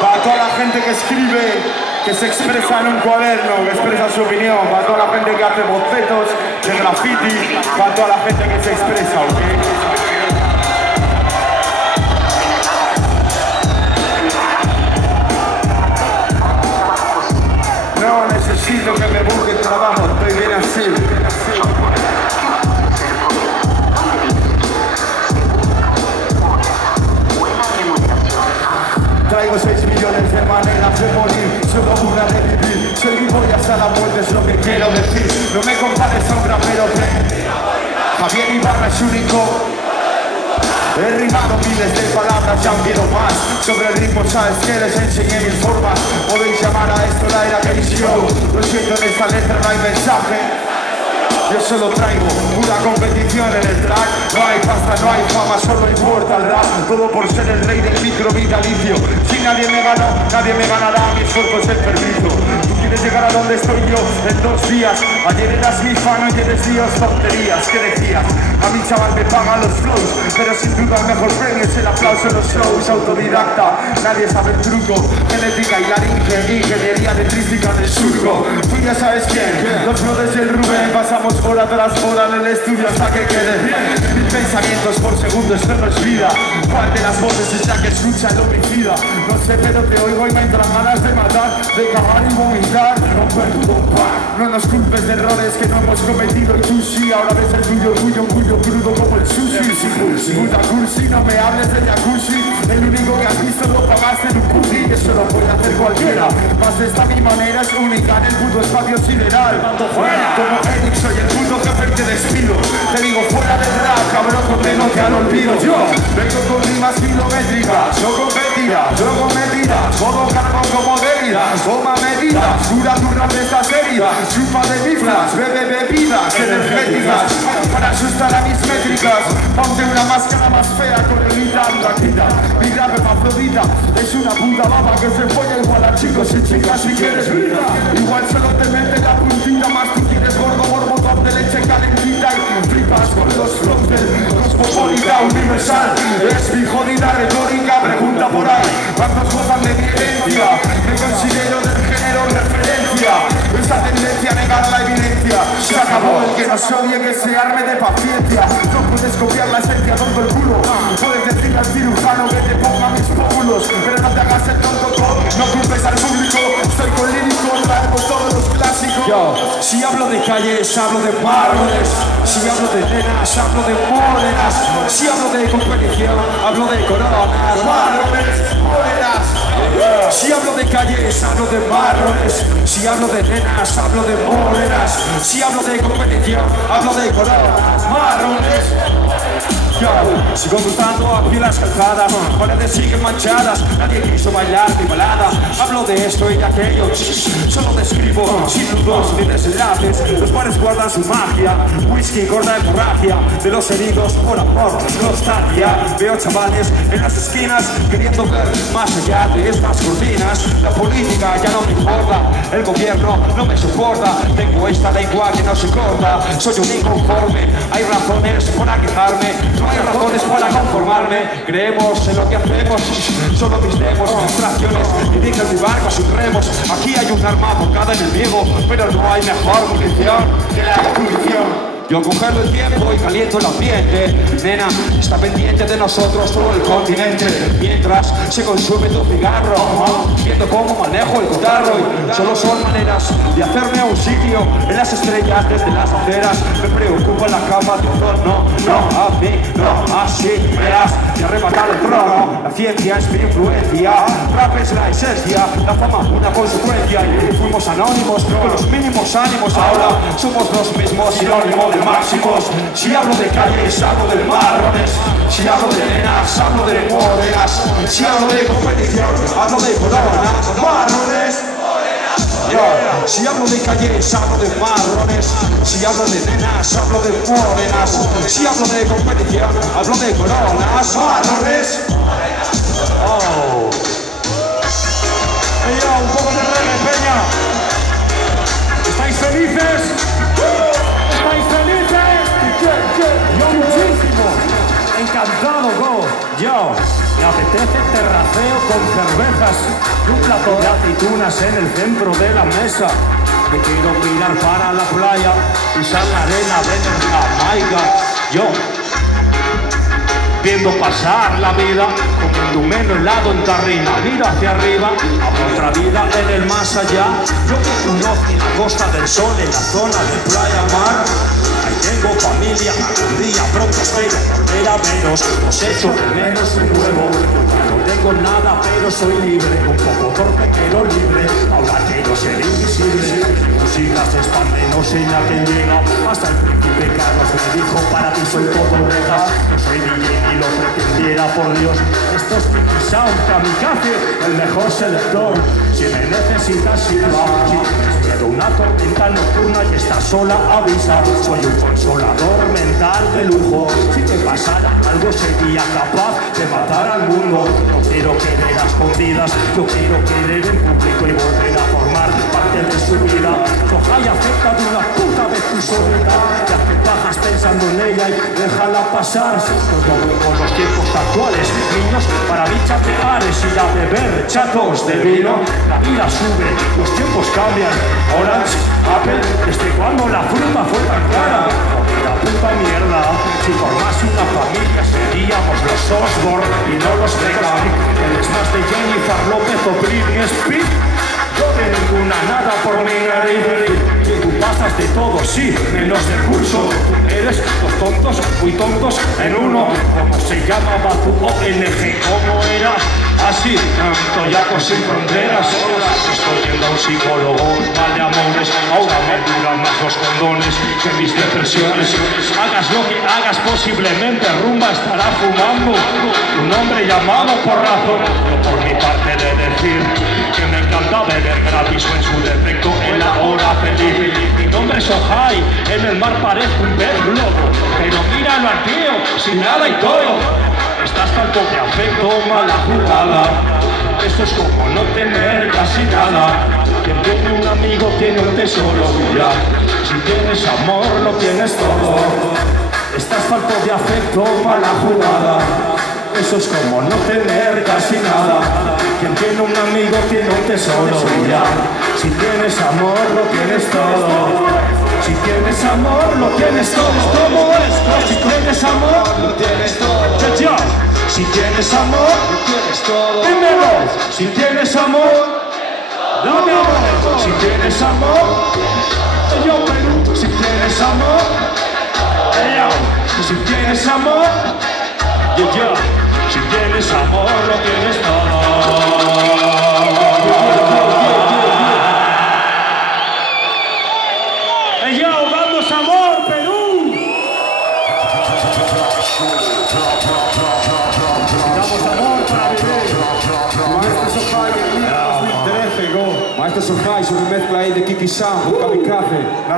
Para toda la gente que escribe, que se expresa en un cuaderno, que expresa su opinión, para toda la gente que hace bocetos de graffiti, para toda la gente que se expresa, ¿ok? No necesito que me busque trabajo, estoy bien así. Traigo 6 millones de maneras de morir, solo una de vivir. Soy vivo y hasta la muerte es lo que quiero decir. No me compares a un rapero que Javier Ibarra es único. He rimado miles de palabras, ya quiero más. Sobre el ritmo sabes que les enseñé mil formas. Podéis llamar a esto la era que show. Lo siento, en esta letra no hay mensaje. Yo solo traigo una competición en el track. No hay pasta, no hay fama, solo importa el rap. Todo por ser el rey del micro vitalicio. Si nadie me ganó, nadie me ganará. Mi esfuerzo es el permiso. Tú quieres llegar a donde estoy yo en 2 días. Ayer eras mi fan, hoy eres Dios. Tonterías, ¿qué decías? A mi chaval me pagan los flows, pero sin duda el mejor premio es el aplauso en los shows. Autodidacta, nadie sabe el truco. Genética y laringe, ingeniería electrística del surco. Tú ya sabes quién, los brothers del Rubén. Pasamos hora tras hora en el estudio hasta que quede bien. 1000 pensamientos por segundo, esto no es vida. ¿Cuál de las voces es la que escucha el homicida? No sé, pero te oigo y me entran ganas de matar, de cagar y vomitar, de romper tu compás. No nos culpes de errores que no hemos cometido y tú sí. Ahora ves el tuyo crudo como el sushi. Puta cursi, no me hables de jacuzzi. El único que has visto lo pagaste en un pussy. Eso lo puede hacer cualquiera. Más esta mi manera es única en el puto espacio sideral. Como Eric soy el puto jefe que despido. Te digo fuera del rap, cabrón, conténdote al olvido. Yo vengo con rimas kilométricas, no con mentiras, yo con mentiras. Todo cargo como bebidas, toma medidas. Dura tu rap de esta serie, chupa de biflas, bebe bebidas energéticas. Para asustar a mis métricas, ponte una máscara más fea con el guitarra quita. Mi rap hermafrodita es una puta baba que se folla igual a chicos y chicas. Si quieres grita, igual solo te mete la puntita más. Tú quieres gordo, borbotón de leche calentita y flipas con los flows del cosmopolita universal. Es mi jodida retórica, pregunta por ahí ¿cuántos gozan de mi herencia? Me considero del género referencia. Esa tendencia a negar la evidencia. Se acabó el que nos odie, que se arme de paciencia. No puedes copiar la esencia, tonto el culo. Puedes decirle al cirujano que te ponga mis pómulos, pero no te hagas el tonto, no culpes al público. Estoy con lírico, traemos todos los clásicos. Yo, si hablo de calles, hablo de marrones. Si hablo de nenas, hablo de morenas. Si hablo de competición, hablo de coronas. Marrones, morenas. Si hablo de calles, hablo de marrones. Si hablo de nenas, hablo de morenas. Si hablo de competición, hablo de coronas. Marrones. Yo sigo cruzando aquí las calzadas, paredes siguen manchadas, nadie quiso bailar mi balada. Hablo de esto y de aquello, solo describo sin nudos ni desenlaces. Los bares guardan su magia, whisky gorda hemorragia de los heridos por amor, nostalgia. Veo chavales en las esquinas queriendo ver más allá de estas cortinas. La política ya no me importa, el gobierno no me soporta. Tengo esta lengua que no se corta, soy un inconforme. Hay razones para quejarme, no hay razones para conformarme. Creemos en lo que hacemos, solo vistemos frustraciones y dicen mi barco sin remos. Aquí hay un arma por cada enemigo, pero no hay mejor munición que la intuición. Yo congelo el tiempo y caliento el ambiente. Nena, está pendiente de nosotros todo el continente. Mientras se consume tu cigarro, viendo cómo manejo el cotarro. Y solo son maneras de hacerme a un sitio en las estrellas desde las aceras. Me preocupa la cama de ozono. No a mí, no así. Verás, de arrebatar el trono. La ciencia es mi influencia. Rap es la esencia, la fama una consecuencia. Y fuimos anónimos con los mínimos ánimos. Ahora somos los mismos, sinónimos de máximos. Si hablo de calles, hablo de marrones. Si hablo de nenas, hablo de morenas. Si hablo de competición, hablo de coronas. Marrones. Si hablo de calles, hablo de marrones. Si hablo de nenas, hablo de morenas. Si hablo de competición, hablo de coronas. Marrones. Oh. Hey, un poco de reggae, peña. ¿Estáis felices? ¿Estáis felices? Yo muchísimo. Encantado, go. Yo. Me apetece terraceo con cervezas y un plato de aceitunas en el centro de la mesa. Me quiero mirar para la playa, pisar la arena, ver Jamaica. Yo, viendo pasar la vida, comiendo un menos helado en tarrina. Miro hacia arriba, a otra vida en el más allá. Yo que conozco la costa del sol, en la zona de playa mar. Ahí tengo familia, un día pronto espero volver a veros. Os echo de menos un huevo. No tengo nada, pero soy libre. Un poco torpe, pero libre. Ahora quiero ser invisible. Música se expande, no sé a quién llega. Hasta el príncipe Carlos me dijo: para ti soy todo orejas. No soy DJ ni lo pretendiera, por Dios. Esto es Kiki Sound, kamikaze, el mejor selector. Si me necesitas, silba. Si tienes miedo, una tormenta nocturna y estás sola, avisa. Soy un consolador mental de lujo. Si te pasara algo, sería capaz de matar al mundo. No quiero querer a escondidas, yo quiero querer en público y volver a formar parte de su vida. Ojalá acepta de una puta vez tu soledad. Ya te bajas pensando en ella y déjala pasar. No voy con los tiempos actuales, niños, para mí chateares y a beber chatos de vino. La vida sube, los tiempos cambian. Orange, Apple, ¿desde cuando la fruta fue tan cara? La puta mierda, si formase una familia seríamos los Osborne y no los Beckham. Eres más de Jennifer López o Britney Spears. Yo de ninguna, nada por mi nariz. Tú pasas de todo, sí, menos de curso. Eres los tontos, muy tontos en uno. ¿Cómo se llamaba tu ONG? ¿Cómo era? Así, Toyacos sin fronteras. Estoy yendo a un psicólogo, mal de amores. Ahora me duran más los condones que mis depresiones. Hagas lo que hagas, posiblemente Rumba estará fumando un hombre llamado Porrazo. Yo por mi parte de decir que me encanta beber gratis o en su defecto en la hora feliz. Mi nombre es Ojai, en el mar parezco un pez globo, pero míralo al tío, sin nada y todo. Estás falto de afecto, mala jugada. Eso es como no tener casi nada. Quien tiene un amigo tiene un tesoro. Ya, si tienes amor lo tienes todo. Estás falto de afecto, mala jugada. Eso es como no tener casi nada. Quien tiene un amigo tiene un tesoro. Ya, si tienes amor lo tienes todo. Si tienes amor, lo tienes todo. ¿Cómo es? Si tienes amor, lo tienes todo. Ya, ya. Si tienes amor, lo tienes todo. Dímelo. Si tienes amor, dame amor. Si tienes amor, yo Perú. Si tienes amor, yo. Si tienes amor, ya, ya. Si tienes amor, lo tienes todo. ¡Damos amor, Perú! Damos amor para vivir. Maestro Ojai, el 2013, go. Maestro Ojai, su remezcla ahí de Kiki Sound, Kamikaze. La